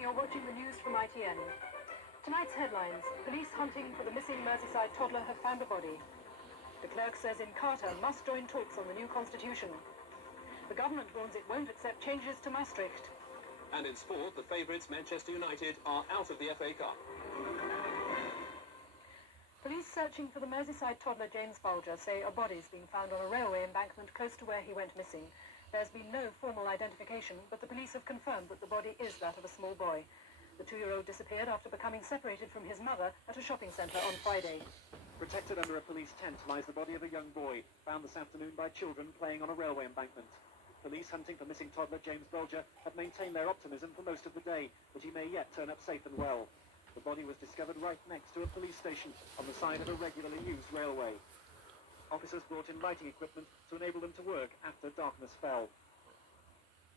morning, you're watching the news from ITN. Tonight's headlines: police hunting for the missing Merseyside toddler have found a body. De Klerk says in Carter must join talks on the new constitution. The government warns it won't accept changes to Maastricht. And in sport, the favourites, Manchester United, are out of the FA Cup. Police searching for the Merseyside toddler James Bulger say a body's been found on a railway embankment close to where he went missing. There's been no formal identification, but the police have confirmed that the body is that of a small boy. The 2-year-old disappeared after becoming separated from his mother at a shopping centre on Friday. Protected under a police tent lies the body of a young boy, found this afternoon by children playing on a railway embankment. Police hunting for missing toddler James Bulger have maintained their optimism for most of the day that he may yet turn up safe and well. The body was discovered right next to a police station on the side of a regularly used railway. Officers brought in lighting equipment to enable them to work after darkness fell.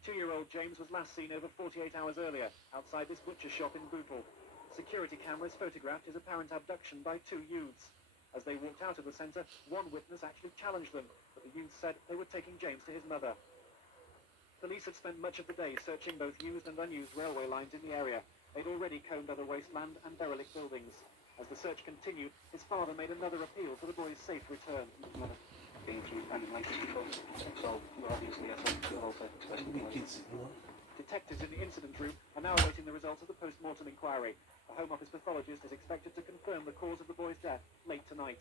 2-year-old James was last seen over 48 hours earlier outside this butcher shop in Bootle. Security cameras photographed his apparent abduction by 2 youths. As they walked out of the centre, one witness actually challenged them, but the youths said they were taking James to his mother. Police had spent much of the day searching both used and unused railway lines in the area. They'd already combed other wasteland and derelict buildings. As the search continued, his father made another appeal for the boy's safe return. Never been through anything like this before, so we're obviously to hope for Detectives in the incident room are now awaiting the results of the post-mortem inquiry. A Home Office pathologist is expected to confirm the cause of the boy's death late tonight.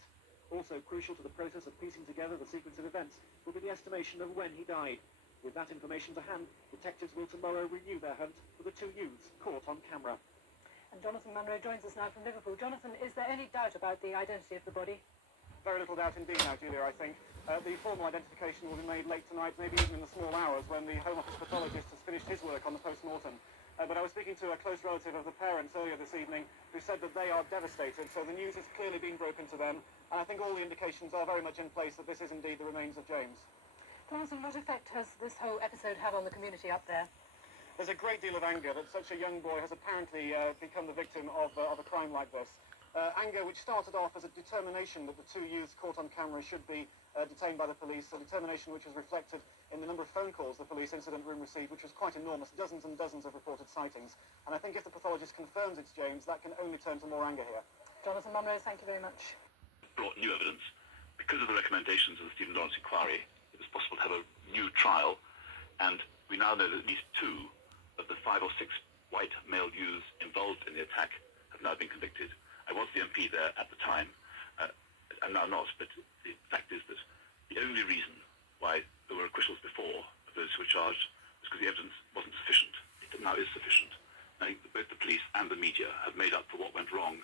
Also crucial to the process of piecing together the sequence of events will be the estimation of when he died. With that information to hand, detectives will tomorrow renew their hunt for the 2 youths caught on camera. And Jonathan Munro joins us now from Liverpool. Jonathan, is there any doubt about the identity of the body? Very little doubt indeed now, Julia, I think. The formal identification will be made late tonight, maybe even in the small hours when the Home Office pathologist has finished his work on the post-mortem. But I was speaking to a close relative of the parents earlier this evening who said that they are devastated, so the news is clearly being broken to them, and I think all the indications are very much in place that this is indeed the remains of James. Jonathan, what effect has this whole episode had on the community up there? There's a great deal of anger that such a young boy has apparently become the victim of a crime like this. Anger which started off as a determination that the 2 youths caught on camera should be detained by the police, a determination which was reflected in the number of phone calls the police incident room received, which was quite enormous, dozens and dozens of reported sightings. And I think if the pathologist confirms it's James, that can only turn to more anger here. Jonathan Munro, thank you very much. Brought new evidence. Because of the recommendations of the Stephen Lawrence inquiry, it was possible to have a new trial, and we now know that at least 2 of the 5 or 6 white male youths involved in the attack have now been convicted. I was the MP there at the time. I'm now not, but the fact is that the only reason why there were acquittals before of those who were charged was because the evidence wasn't sufficient. It now is sufficient. I think that both the police and the media have made up for what went wrong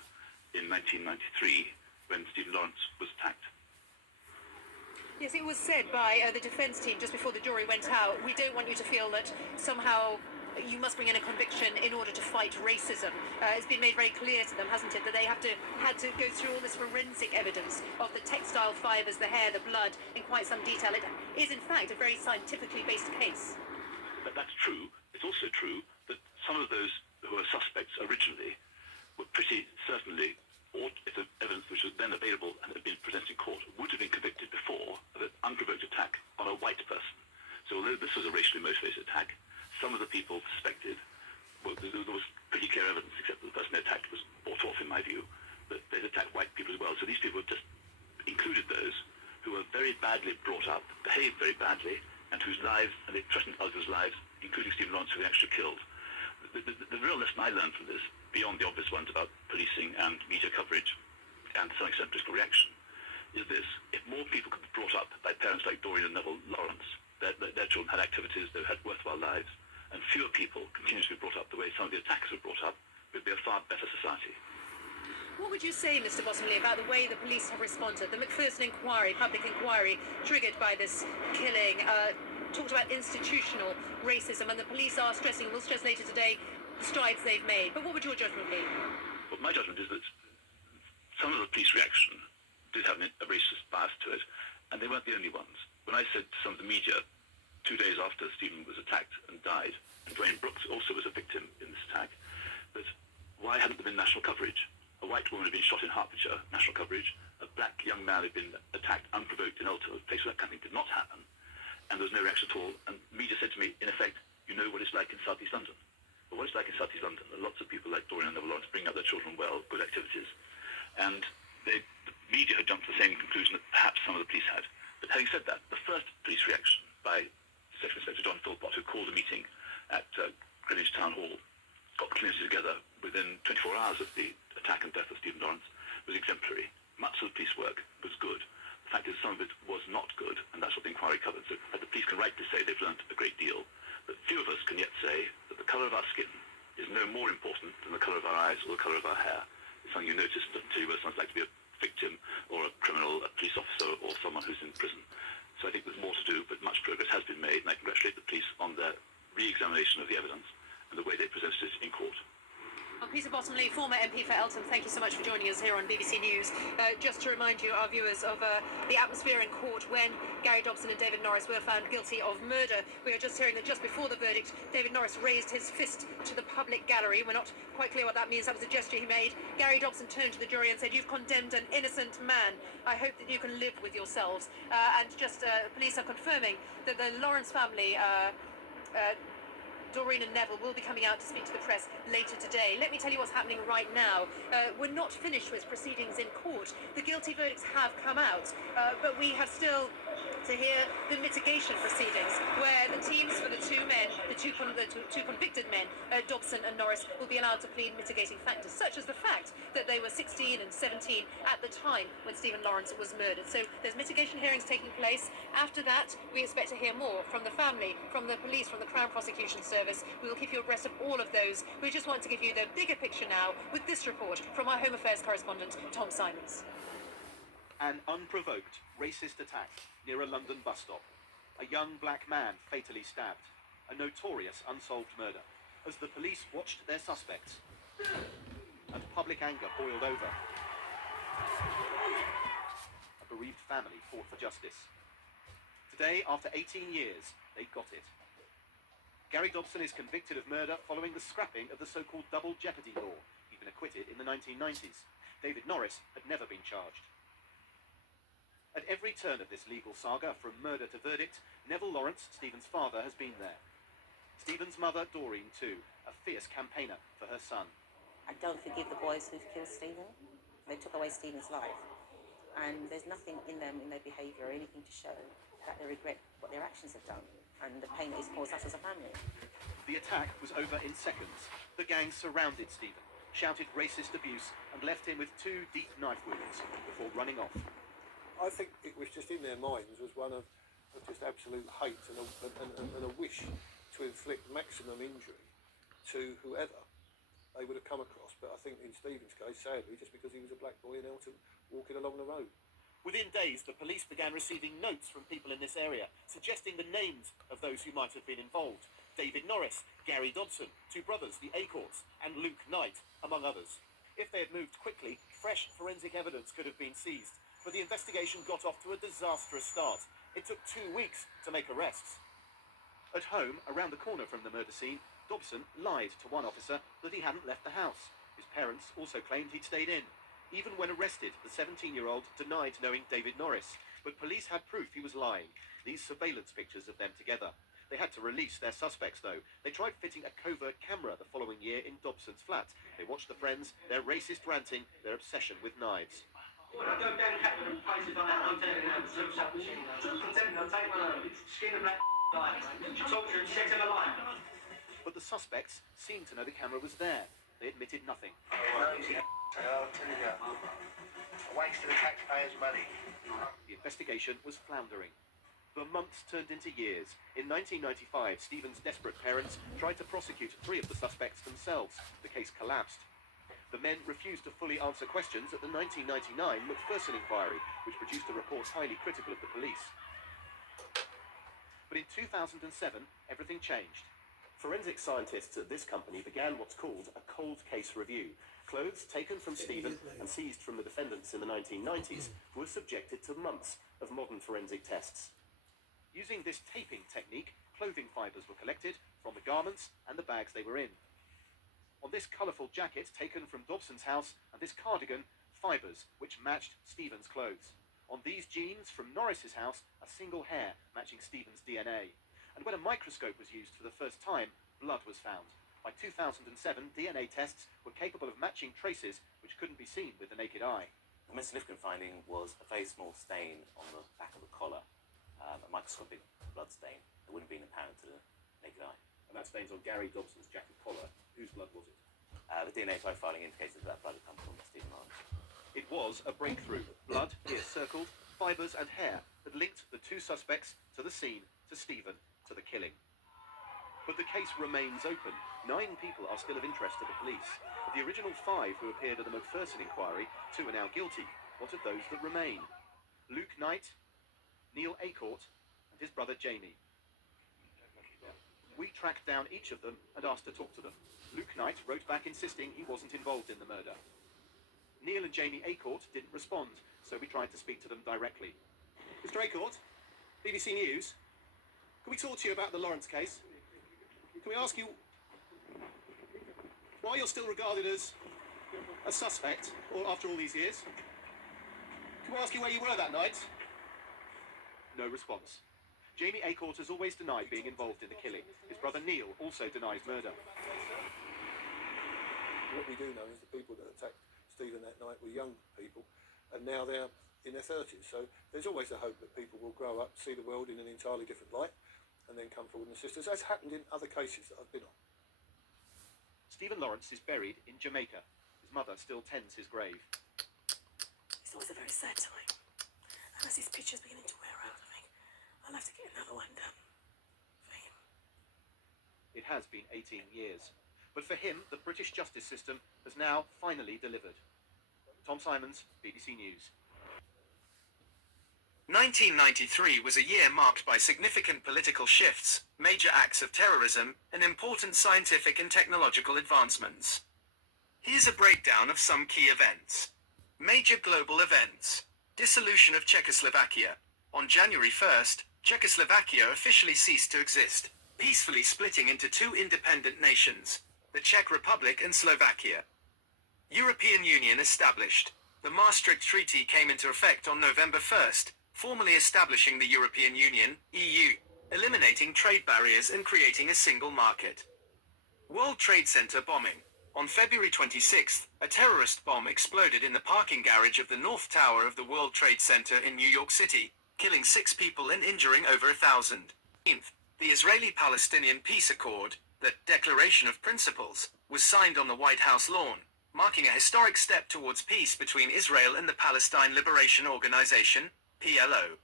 in 1993 when Stephen Lawrence was attacked. Yes, it was said by the defence team just before the jury went out, we don't want you to feel that somehow you must bring in a conviction in order to fight racism. It's been made very clear to them, hasn't it, that they had to go through all this forensic evidence of the textile fibres, the hair, the blood, in quite some detail. It is, in fact, a very scientifically based case. That's true. It's also true that some of those who were suspects originally were pretty certainly, or if the evidence which was then available and had been presented in court, would have been convicted before of an unprovoked attack on a white person. So although this was a racially motivated attack, some of the people suspected, well, there was pretty clear evidence, except that the person they attacked was bought off, in my view, that they'd attacked white people as well. So these people just included those who were very badly brought up, behaved very badly, and whose lives, and they threatened others' lives, including Stephen Lawrence, who they actually killed. The real lesson I learned from this, beyond the obvious ones about policing and media coverage, and to some extent political reaction, is this: if more people could be brought up by parents like Doreen and Neville Lawrence, their children had activities, they had worthwhile lives, and fewer people continue to be brought up the way some of the attackers were brought up, we'd be a far better society. What would you say, Mr. Bottomley, about the way the police have responded? The Macpherson inquiry, public inquiry, triggered by this killing, talked about institutional racism, and the police are stressing, will stress later today, the strides they've made. But what would your judgment be? Well, my judgment is that some of the police reaction did have a racist bias to it, and they weren't the only ones. When I said to some of the media 2 days after Stephen was attacked and died, and Dwayne Brooks also was a victim in this attack, that why hadn't there been national coverage? A white woman had been shot in Hertfordshire, national coverage. A black young man had been attacked unprovoked in Eltham, a place where that kind of thing did not happen. And there was no reaction at all. And media said to me, in effect, you know what it's like in South East London. But what it's like in South East London, lots of people like Dorian and Neville Lawrence bring up their children well, good activities. And the media had jumped to the same conclusion that perhaps some of the police had. But having said that, the first police reaction by Secretary Inspector John Philpott, who called a meeting at Greenwich Town Hall, got the community together within 24 hours of the attack and death of Stephen Lawrence, was exemplary. Much of the police work was good. The fact is some of it was not good, and that's what the inquiry covered. So the police can rightly say they've learnt a great deal, but few of us can yet say that the colour of our skin is no more important than the colour of our eyes or the colour of our hair. It's something you notice doesn't tell you what it sounds like to be a victim or a criminal, a police officer, or someone who's in prison. So I think there's more to do, but much progress has been made, and I congratulate the police on their re-examination of the evidence and the way they presented it in court. Well, Peter Bottomley, former MP for Eltham, thank you so much for joining us here on BBC News. Just to remind you, our viewers, of the atmosphere in court when Gary Dobson and David Norris were found guilty of murder. We are just hearing that just before the verdict, David Norris raised his fist to the public gallery. We're not quite clear what that means. That was a gesture he made. Gary Dobson turned to the jury and said, "You've condemned an innocent man. I hope that you can live with yourselves." And just police are confirming that the Lawrence family... Doreen and Neville will be coming out to speak to the press later today. Let me tell you what's happening right now. We're not finished with proceedings in court. The guilty verdicts have come out, but we have still to hear the mitigation proceedings, where the teams for the two men, the two convicted men, Dobson and Norris, will be allowed to plead mitigating factors, such as the fact that they were 16 and 17 at the time when Stephen Lawrence was murdered. So there's mitigation hearings taking place. After that, we expect to hear more from the family, from the police, from the Crown Prosecution Service. We will keep you abreast of all of those. We just want to give you the bigger picture now with this report from our Home Affairs correspondent, Tom Simons. An unprovoked racist attack near a London bus stop. A young black man fatally stabbed. A notorious unsolved murder. As the police watched their suspects and public anger boiled over, a bereaved family fought for justice. Today, after 18 years, they got it. Gary Dobson is convicted of murder following the scrapping of the so-called double jeopardy law. He'd been acquitted in the 1990s. David Norris had never been charged. At every turn of this legal saga, from murder to verdict, Neville Lawrence, Stephen's father, has been there. Stephen's mother, Doreen, too, a fierce campaigner for her son. I don't forgive the boys who've killed Stephen. They took away Stephen's life. And there's nothing in them, in their behaviour or anything to show that they regret what their actions have done and the pain that it's caused us as a family. The attack was over in seconds. The gang surrounded Stephen, shouted racist abuse and left him with 2 deep knife wounds before running off. I think it was just in their minds was one of just absolute hate and a wish to inflict maximum injury to whoever they would have come across. But I think in Stephen's case, sadly, just because he was a black boy in Eltham walking along the road. Within days, the police began receiving notes from people in this area, suggesting the names of those who might have been involved. David Norris, Gary Dobson, 2 brothers, the Acorns, and Luke Knight, among others. If they had moved quickly, fresh forensic evidence could have been seized. But the investigation got off to a disastrous start. It took 2 weeks to make arrests. At home, around the corner from the murder scene, Dobson lied to one officer that he hadn't left the house. His parents also claimed he'd stayed in. Even when arrested, the 17-year-old denied knowing David Norris, but police had proof he was lying. These surveillance pictures of them together. They had to release their suspects, though. They tried fitting a covert camera the following year in Dobson's flat. They watched the friends, their racist ranting, their obsession with knives. When I go down Captain places like that, I'm telling them, I'll take one of them, skin a black guy, torture and set him alive. But the suspects seemed to know the camera was there. They admitted nothing. Nosy I'll tell you that. A waste of the taxpayers' money. The investigation was floundering. The months turned into years. In 1995, Stephen's desperate parents tried to prosecute 3 of the suspects themselves. The case collapsed. The men refused to fully answer questions at the 1999 Macpherson inquiry, which produced a report highly critical of the police. But in 2007, everything changed. Forensic scientists at this company began what's called a cold case review. Clothes taken from Stephen and seized from the defendants in the 1990s were subjected to months of modern forensic tests. Using this taping technique, clothing fibres were collected from the garments and the bags they were in. On this colourful jacket taken from Dobson's house and this cardigan, fibres which matched Stephen's clothes. On these jeans from Norris's house, a single hair matching Stephen's DNA. And when a microscope was used for the first time, blood was found. By 2007, DNA tests were capable of matching traces which couldn't be seen with the naked eye. The most significant finding was a very small stain on the back of the collar, a microscopic blood stain that wouldn't have been apparent to the naked eye. And that stain's on Gary Dobson's jacket collar. Whose blood was it? The DNA profiling indicated that blood had come from Stephen Lawrence. It was a breakthrough. Blood, here circled, fibres and hair had linked the two suspects to the scene, to Stephen, to the killing. But the case remains open. 9 people are still of interest to the police. Of the original 5 who appeared at the Macpherson inquiry, 2 are now guilty. What of those that remain? Luke Knight, Neil Acorte, and his brother Jamie. We tracked down each of them and asked to talk to them. Luke Knight wrote back insisting he wasn't involved in the murder. Neil and Jamie Acorte didn't respond, so we tried to speak to them directly. Mr. Acorte, BBC News, can we talk to you about the Lawrence case? Can we ask you why you're still regarded as a suspect after all these years? Can we ask you where you were that night? No response. Jamie Acorte has always denied being involved in the killing. His brother Neil also denies murder. What we do know is the people that attacked Stephen that night were young people, and now they're in their 30s. So there's always a hope that people will grow up, see the world in an entirely different light, and then come forward and assist us, as happened in other cases that I've been on. Stephen Lawrence is buried in Jamaica. His mother still tends his grave. It's always a very sad time. And as his picture's beginning to wear out, I think I'll have to get another one done for him. It has been 18 years. But for him, the British justice system has now finally delivered. Tom Simons, BBC News. 1993 was a year marked by significant political shifts, major acts of terrorism, and important scientific and technological advancements. Here's a breakdown of some key events. Major global events. Dissolution of Czechoslovakia. On January 1st, Czechoslovakia officially ceased to exist, peacefully splitting into 2 independent nations, the Czech Republic and Slovakia. European Union established. The Maastricht Treaty came into effect on November 1st, formally establishing the European Union, EU, eliminating trade barriers and creating a single market. World Trade Center bombing. On February 26th, a terrorist bomb exploded in the parking garage of the North Tower of the World Trade Center in New York City, killing 6 people and injuring over 1,000. The Israeli-Palestinian Peace Accord, the Declaration of Principles, was signed on the White House lawn, marking a historic step towards peace between Israel and the Palestine Liberation Organization, PLO.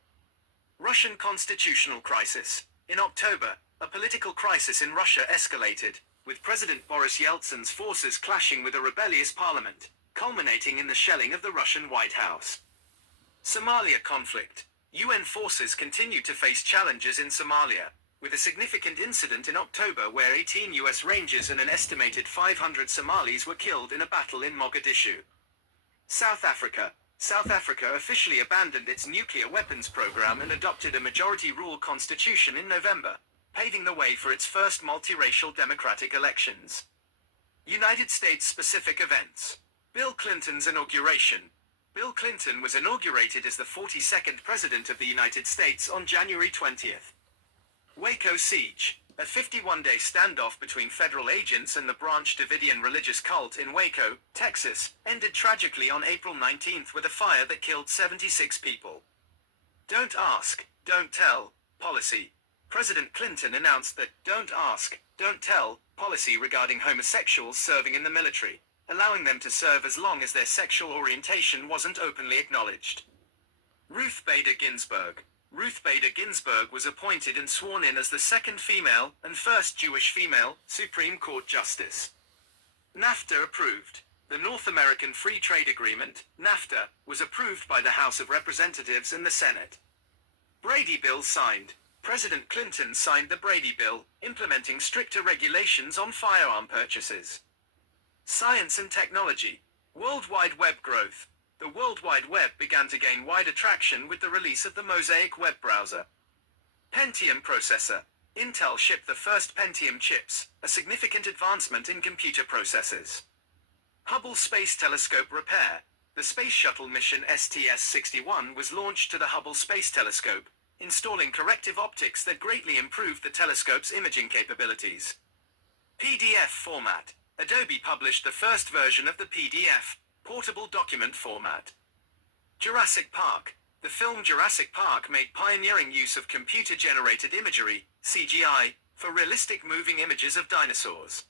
Russian constitutional crisis. In October, a political crisis in Russia escalated, with President Boris Yeltsin's forces clashing with a rebellious parliament, culminating in the shelling of the Russian White House. Somalia conflict. UN forces continue to face challenges in Somalia, with a significant incident in October where 18 US Rangers and an estimated 500 Somalis were killed in a battle in Mogadishu. South Africa. South Africa officially abandoned its nuclear weapons program and adopted a majority-rule constitution in November, paving the way for its first multiracial democratic elections. United States specific events. Bill Clinton's inauguration. Bill Clinton was inaugurated as the 42nd President of the United States on January 20th. Waco siege. A 51-day standoff between federal agents and the Branch Davidian religious cult in Waco, Texas, ended tragically on April 19th with a fire that killed 76 people. Don't ask, don't tell policy. President Clinton announced that "don't ask, don't tell" policy regarding homosexuals serving in the military, allowing them to serve as long as their sexual orientation wasn't openly acknowledged. Ruth Bader Ginsburg. Ruth Bader Ginsburg was appointed and sworn in as the 2nd female, and 1st Jewish female, Supreme Court Justice. NAFTA approved. The North American Free Trade Agreement, NAFTA, was approved by the House of Representatives and the Senate. Brady Bill signed. President Clinton signed the Brady Bill, implementing stricter regulations on firearm purchases. Science and technology. World Wide Web growth. The World Wide Web began to gain wider traction with the release of the Mosaic web browser. Pentium processor. Intel shipped the first Pentium chips, a significant advancement in computer processors. Hubble Space Telescope repair. The Space Shuttle mission STS-61 was launched to the Hubble Space Telescope, installing corrective optics that greatly improved the telescope's imaging capabilities. PDF format. Adobe published the first version of the PDF, portable document format. Jurassic Park. The film Jurassic Park made pioneering use of computer-generated imagery, CGI, for realistic moving images of dinosaurs.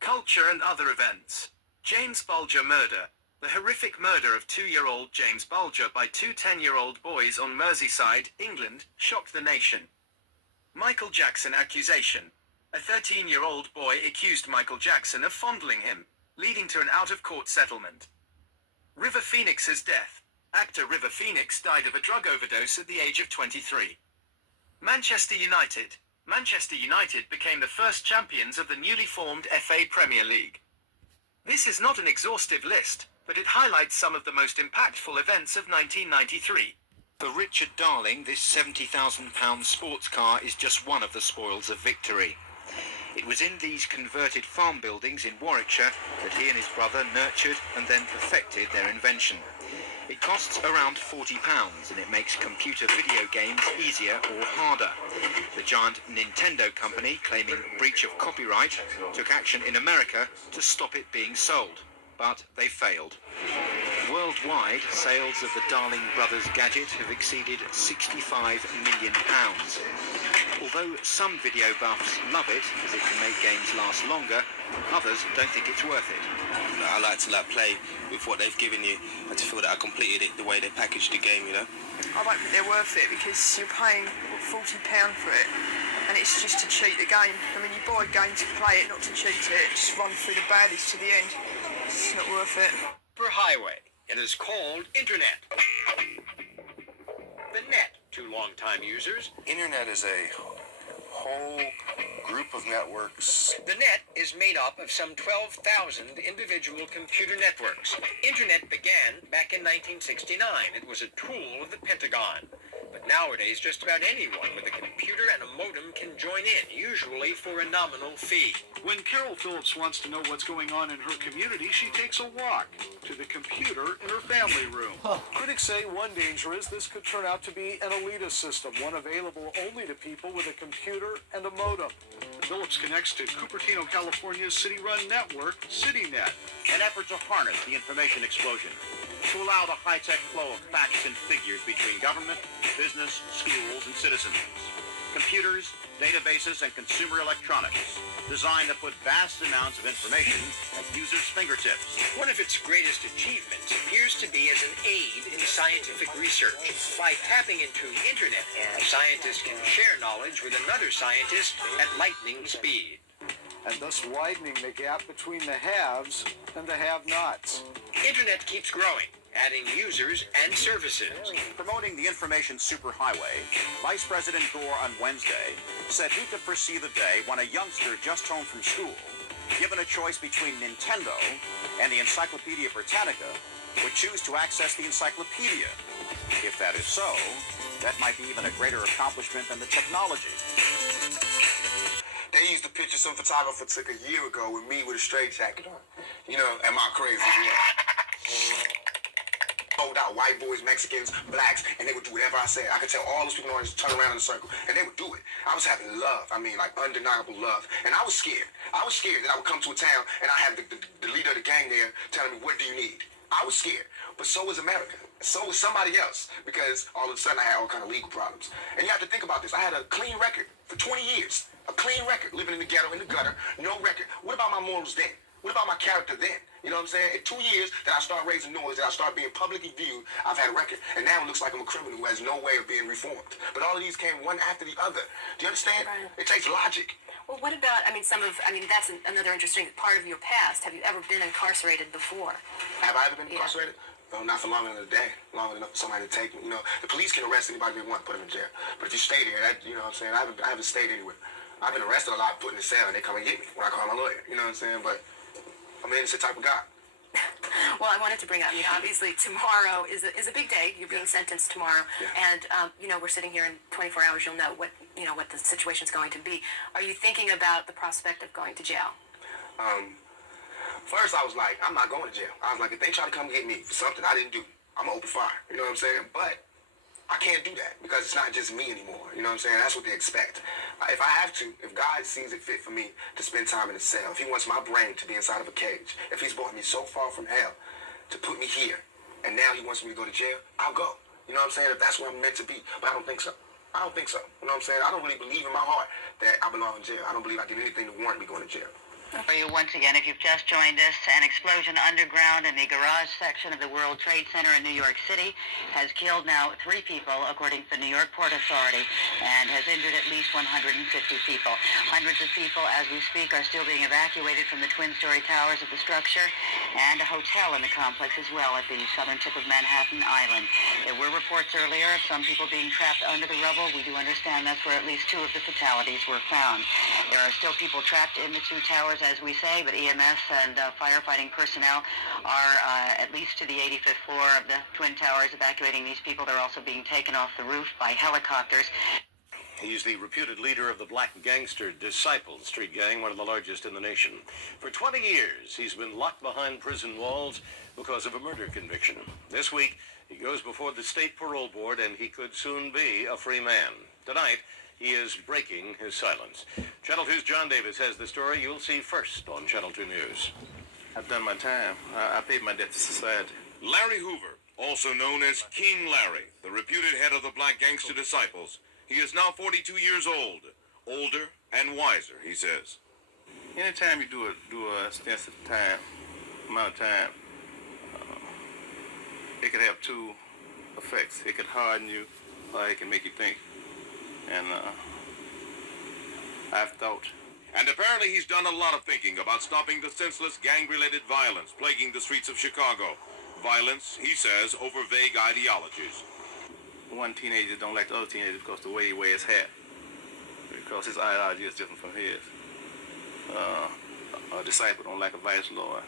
Culture and other events. James Bulger murder. The horrific murder of 2-year-old James Bulger by two 10-year-old boys on Merseyside, England, shocked the nation. Michael Jackson accusation. A 13-year-old boy accused Michael Jackson of fondling him, leading to an out-of-court settlement. River Phoenix's death. Actor River Phoenix died of a drug overdose at the age of 23. Manchester United. Manchester United became the first champions of the newly formed FA Premier League. This is not an exhaustive list, but it highlights some of the most impactful events of 1993. For Richard Darling, this £70,000 sports car is just one of the spoils of victory. It was in these converted farm buildings in Warwickshire that he and his brother nurtured and then perfected their invention. It costs around £40 and it makes computer video games easier or harder. The giant Nintendo company, claiming breach of copyright, took action in America to stop it being sold, but they failed. Worldwide, sales of the Darling Brothers gadget have exceeded £65 million. Although some video buffs love it, as it can make games last longer, others don't think it's worth it. I like to play with what they've given you and to feel that I completed it the way they packaged the game, you know. I don't think they're worth it because you're paying £40 for it and it's just to cheat the game. I mean, you buy a game to play it, not to cheat it. Just run through the baddies to the end. It's not worth it. For highway, it is called Internet. The net to long-time users. Internet is a whole group of networks. The net is made up of some 12,000 individual computer networks. Internet began back in 1969. It was a tool of the Pentagon. But nowadays, just about anyone with a computer and a modem can join in, usually for a nominal fee. When Carol Phillips wants to know what's going on in her community, she takes a walk to the computer in her family room. Critics say one danger is this could turn out to be an elitist system, one available only to people with a computer and a modem. Phillips connects to Cupertino, California's city-run network, CityNet. An effort to harness the information explosion, to allow the high-tech flow of facts and figures between government, business, schools, and citizens. Computers, databases, and consumer electronics, designed to put vast amounts of information at users' fingertips. One of its greatest achievements appears to be as an aid in scientific research. By tapping into Internet, scientists can share knowledge with another scientist at lightning speed. And thus widening the gap between the haves and the have-nots. Internet keeps growing, adding users and services. Promoting the information superhighway, Vice President Gore on Wednesday said he could foresee the day when a youngster just home from school, given a choice between Nintendo and the Encyclopedia Britannica, would choose to access the encyclopedia. If that is so, that might be even a greater accomplishment than the technology. They used a picture some photographer took a year ago with me with a straight jacket on. You know, am I crazy? Yeah. Sold out white boys, Mexicans, blacks, and they would do whatever I said. I could tell all those people in the audience to turn around in a circle, and they would do it. I was having love. I mean, like undeniable love. And I was scared. I was scared that I would come to a town and I have the leader of the gang there telling me, what do you need? I was scared. But so was America. So was somebody else, because all of a sudden I had all kind of legal problems. And you have to think about this. I had a clean record for 20 years. A clean record, living in the ghetto, in the gutter, no record. What about my morals then? What about my character then? You know what I'm saying? In 2 years that I start raising noise, that I start being publicly viewed, I've had a record. And now it looks like I'm a criminal who has no way of being reformed. But all of these came one after the other. Do you understand? Right. It takes logic. Well, what about, that's another interesting part of your past. Have you ever been incarcerated before? Have I ever been incarcerated? No, not for longer than a day. Long enough for somebody to take me. You know, the police can arrest anybody they want, put them in jail. But if you stay there, you know what I'm saying? I haven't stayed anywhere. I've been arrested a lot, put in the cell, and they come and get me when I call my lawyer. You know what I'm saying? But I'm an innocent type of guy. Well, I wanted to bring up, obviously tomorrow is a big day. You're being sentenced tomorrow, and we're sitting here in 24 hours. You'll know what the situation's going to be. Are you thinking about the prospect of going to jail? First I was like, I'm not going to jail. I was like, if they try to come get me for something I didn't do, I'm gonna open fire. You know what I'm saying? But I can't do that because it's not just me anymore. You know what I'm saying? That's what they expect. If I have to, if God sees it fit for me to spend time in a cell, if he wants my brain to be inside of a cage, if he's brought me so far from hell to put me here, and now he wants me to go to jail, I'll go. You know what I'm saying? If that's where I'm meant to be. But I don't think so. I don't think so. You know what I'm saying? I don't really believe in my heart that I belong in jail. I don't believe I did anything to warrant me going to jail. For you once again, if you've just joined us, an explosion underground in the garage section of the World Trade Center in New York City has killed now 3 people, according to the New York Port Authority, and has injured at least 150 people. Hundreds of people, as we speak, are still being evacuated from the twin-story towers of the structure, and a hotel in the complex as well at the southern tip of Manhattan Island. There were reports earlier of some people being trapped under the rubble. We do understand that's where at least 2 of the fatalities were found. There are still people trapped in the 2 towers, as we say, but EMS and firefighting personnel are at least to the 85th floor of the Twin Towers evacuating these people. They're also being taken off the roof by helicopters. He's the reputed leader of the black gangster Disciples street gang, one of the largest in the nation. For 20 years, he's been locked behind prison walls because of a murder conviction. This week, he goes before the state parole board, and he could soon be a free man. Tonight, he is breaking his silence. Channel 2's John Davis has the story you'll see first on Channel 2 News. I've done my time. I paid my debt to society. Larry Hoover, also known as King Larry, the reputed head of the black gangster Disciples. He is now 42 years old, older and wiser, he says. Anytime you do a extensive amount of time, it could have 2 effects. It could harden you, or it can make you think. And I've thought. And apparently he's done a lot of thinking about stopping the senseless gang-related violence plaguing the streets of Chicago. Violence, he says, over vague ideologies. One teenager don't like the other teenager because the way he wears his hat. Because his ideology is different from his. A disciple don't like a vice lord.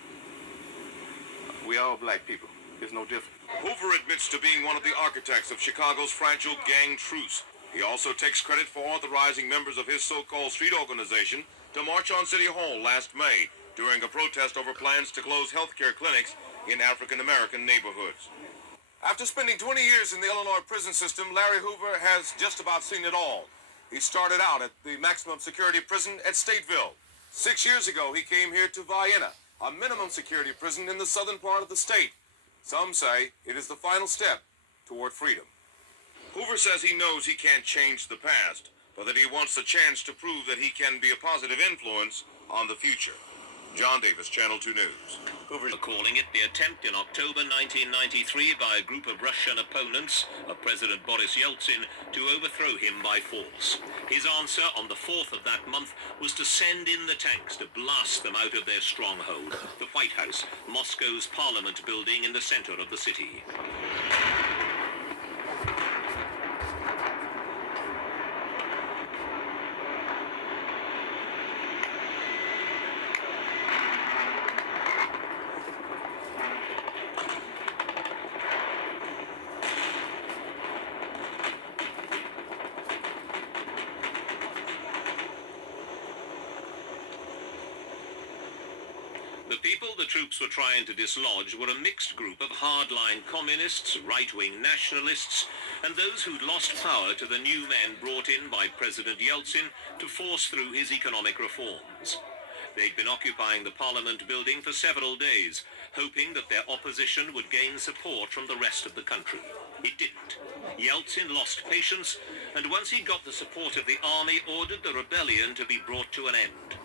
We all black people. It's no different. Hoover admits to being one of the architects of Chicago's fragile gang truce. He also takes credit for authorizing members of his so-called street organization to march on City Hall last May during a protest over plans to close healthcare clinics in African-American neighborhoods. After spending 20 years in the Illinois prison system, Larry Hoover has just about seen it all. He started out at the maximum security prison at Stateville. 6 years ago, he came here to Vienna, a minimum security prison in the southern part of the state. Some say it is the final step toward freedom. Hoover says he knows he can't change the past, but that he wants a chance to prove that he can be a positive influence on the future. John Davis, Channel 2 News. Hoover calling it the attempt in October 1993 by a group of Russian opponents of President Boris Yeltsin to overthrow him by force. His answer on the 4th of that month was to send in the tanks to blast them out of their stronghold, the White House, Moscow's parliament building in the center of the city. The people the troops were trying to dislodge were a mixed group of hardline communists, right-wing nationalists, and those who'd lost power to the new men brought in by President Yeltsin to force through his economic reforms. They'd been occupying the parliament building for several days, hoping that their opposition would gain support from the rest of the country. It didn't. Yeltsin lost patience, and once he got the support of the army, ordered the rebellion to be brought to an end.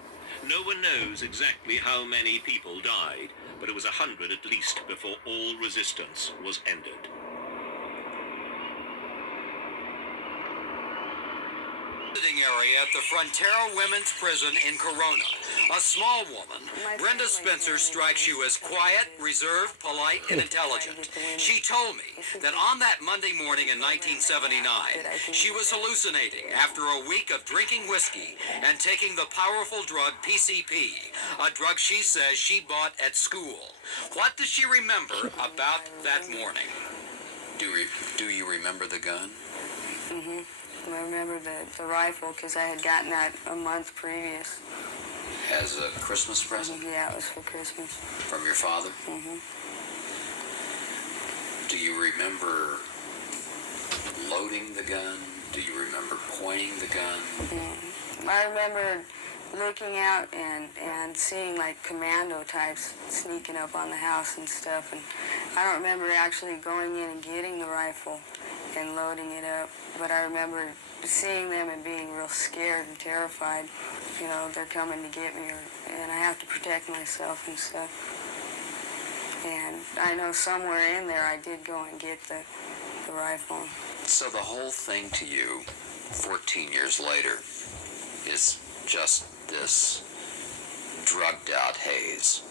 No one knows exactly how many people died, but it was 100 at least before all resistance was ended. Area at the Frontera Women's Prison in Corona. A small woman, Brenda Spencer, strikes you as quiet, reserved, polite, and intelligent. She told me that on that Monday morning in 1979, she was hallucinating after a week of drinking whiskey and taking the powerful drug PCP, a drug she says she bought at school. What does she remember about that morning? Do you remember the gun? Mm-hmm. I remember the rifle because I had gotten that a month previous. As a Christmas present? Yeah, it was for Christmas. From your father? Mm-hmm. Do you remember loading the gun? Do you remember pointing the gun? I remember looking out and seeing like commando types sneaking up on the house and stuff, and I don't remember actually going in and getting the rifle and loading it up, but I remember seeing them and being real scared and terrified. You know, they're coming to get me, and I have to protect myself and stuff. And I know somewhere in there I did go and get the rifle. So the whole thing to you, 14 years later, is just this drugged out haze,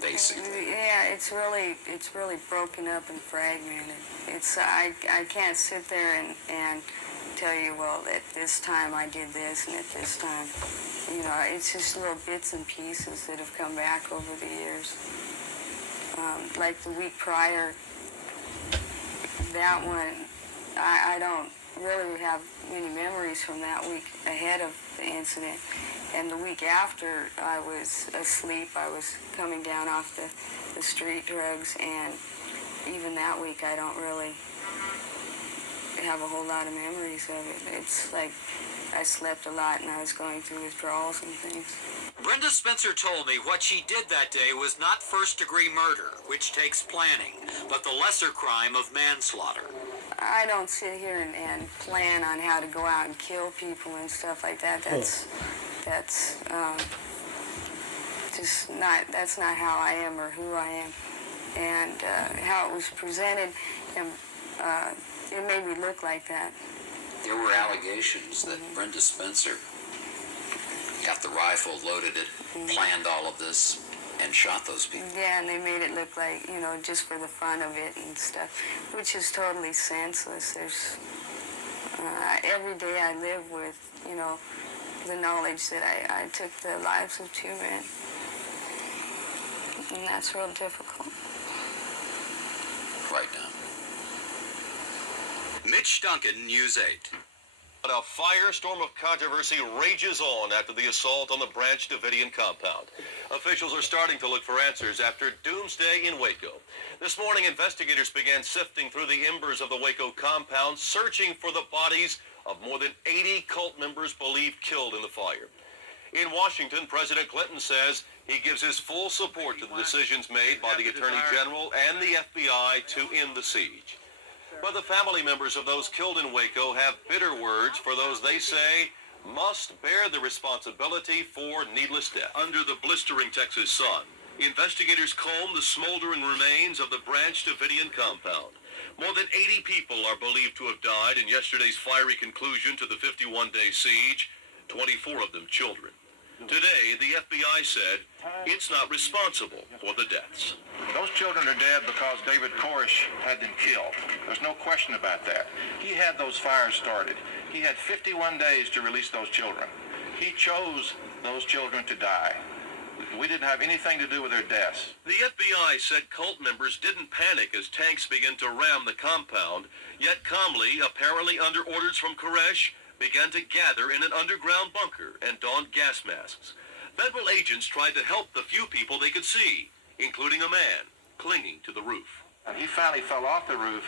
basically. Yeah, it's really broken up and fragmented. I can't sit there and tell you, well, at this time I did this and at this time, you know, it's just little bits and pieces that have come back over the years. Like the week prior, that one, I don't really have many memories from that week ahead of the incident. And the week after, I was asleep. I was coming down off the street drugs, and even that week, I don't really have a whole lot of memories of it. It's like I slept a lot, and I was going through withdrawals and things. Brenda Spencer told me what she did that day was not first-degree murder, which takes planning, but the lesser crime of manslaughter. I don't sit here and plan on how to go out and kill people and stuff like that. That's not how I am or who I am. And how it was presented, it made me look like that. There were allegations that Brenda Spencer got the rifle, loaded it, planned all of this, and shot those people. Yeah, and they made it look like, you know, just for the fun of it and stuff, which is totally senseless. There's every day I live with, you know, the knowledge that I took the lives of two men, and that's real difficult. Right now. Mitch Duncan, News 8. But a firestorm of controversy rages on after the assault on the Branch Davidian compound. Officials are starting to look for answers after doomsday in Waco. This morning, investigators began sifting through the embers of the Waco compound, searching for the bodies of more than 80 cult members believed killed in the fire. In Washington, President Clinton says he gives his full support to the decisions made by the Attorney General and the FBI to end the siege. But the family members of those killed in Waco have bitter words for those they say must bear the responsibility for needless death. Under the blistering Texas sun, investigators comb the smoldering remains of the Branch Davidian compound. More than 80 people are believed to have died in yesterday's fiery conclusion to the 51-day siege, 24 of them children. Today, the FBI said it's not responsible for the deaths. Those children are dead because David Koresh had them killed. There's no question about that. He had those fires started. He had 51 days to release those children. He chose those children to die. We didn't have anything to do with their deaths. The FBI said cult members didn't panic as tanks began to ram the compound, yet calmly, apparently under orders from Koresh, began to gather in an underground bunker and donned gas masks. Federal agents tried to help the few people they could see, including a man clinging to the roof. And he finally fell off the roof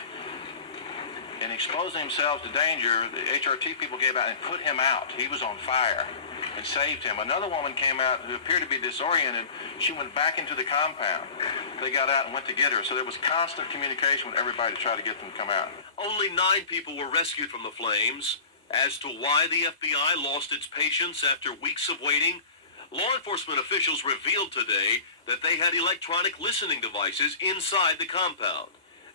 and exposing himself to danger. The HRT people gave out and put him out. He was on fire and saved him. Another woman came out who appeared to be disoriented. She went back into the compound. They got out and went to get her. So there was constant communication with everybody to try to get them to come out. Only 9 people were rescued from the flames. As to why the FBI lost its patience after weeks of waiting, law enforcement officials revealed today that they had electronic listening devices inside the compound.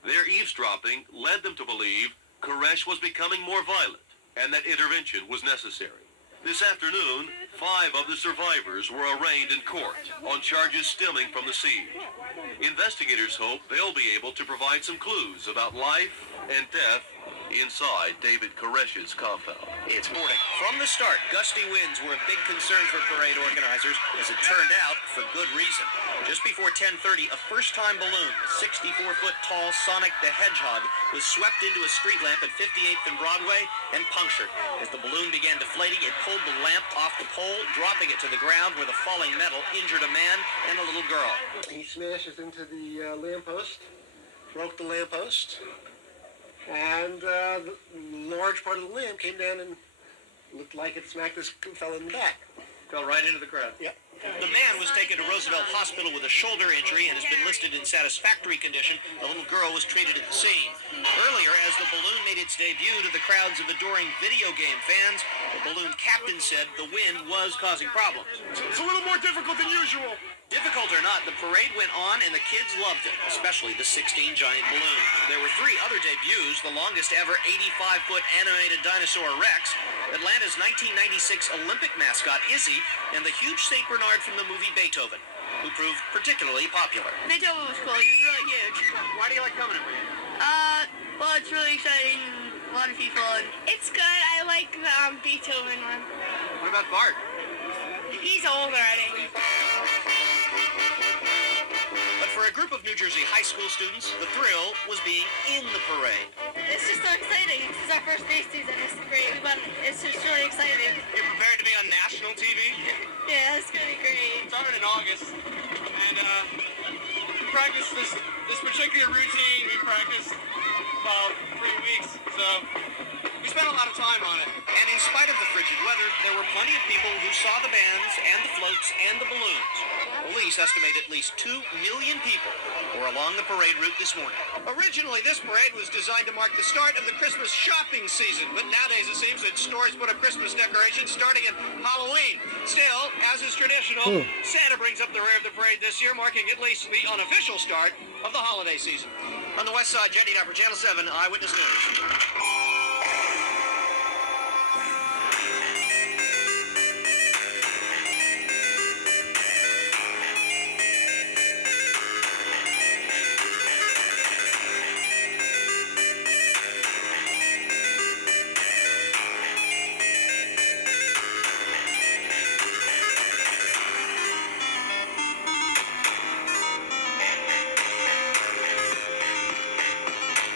Their eavesdropping led them to believe Koresh was becoming more violent and that intervention was necessary. This afternoon, 5 of the survivors were arraigned in court on charges stemming from the siege. Investigators hope they'll be able to provide some clues about life and death inside David Koresh's compound. It's morning. From the start, gusty winds were a big concern for parade organizers, as it turned out, for good reason. Just before 10:30, a first-time balloon, a 64-foot-tall Sonic the Hedgehog, was swept into a street lamp at 58th and Broadway and punctured. As the balloon began deflating, it pulled the lamp off the pole, dropping it to the ground where the falling metal injured a man and a little girl. He smashes into the lamppost, broke the lamppost, and the large part of the limb came down and looked like it smacked this fellow in the back. Fell right into the crowd. Yep. The man was taken to Roosevelt Hospital with a shoulder injury and has been listed in satisfactory condition. The little girl was treated at the scene. Earlier, as the balloon made its debut to the crowds of adoring video game fans, the balloon captain said the wind was causing problems. It's a little more difficult than usual. Difficult or not, the parade went on and the kids loved it, especially the 16 giant balloons. There were 3 other debuts, the longest ever 85-foot animated dinosaur Rex, Atlanta's 1996 Olympic mascot Izzy, and the huge St. Bernard from the movie Beethoven, who proved particularly popular. Beethoven was cool. He was really huge. Why do you like coming every year? Well, it's really exciting. A lot of people. It's good. I like the Beethoven one. What about Bart? He's old already. But for a group of New Jersey high school students, the thrill was being in the parade. It's just so exciting. This is our first race season. It's great. It's just really exciting. You're prepared to be on national TV? Yeah, it's gonna be great. It started in August, and we practiced this particular routine. We practiced about 3 weeks, so we spent a lot of time on it. And in spite of the frigid weather, there were plenty of people who saw the bands and the floats and the balloons. Police estimate at least 2 million people were along the parade route this morning. Originally, this parade was designed to mark the start of the Christmas shopping season, but nowadays it seems that stores put up Christmas decorations starting at Halloween. Still, as is traditional, Santa brings up the rear of the parade this year, marking at least the unofficial start of the holiday season. On the west side, Jenny Dapper, Channel 7 Eyewitness News.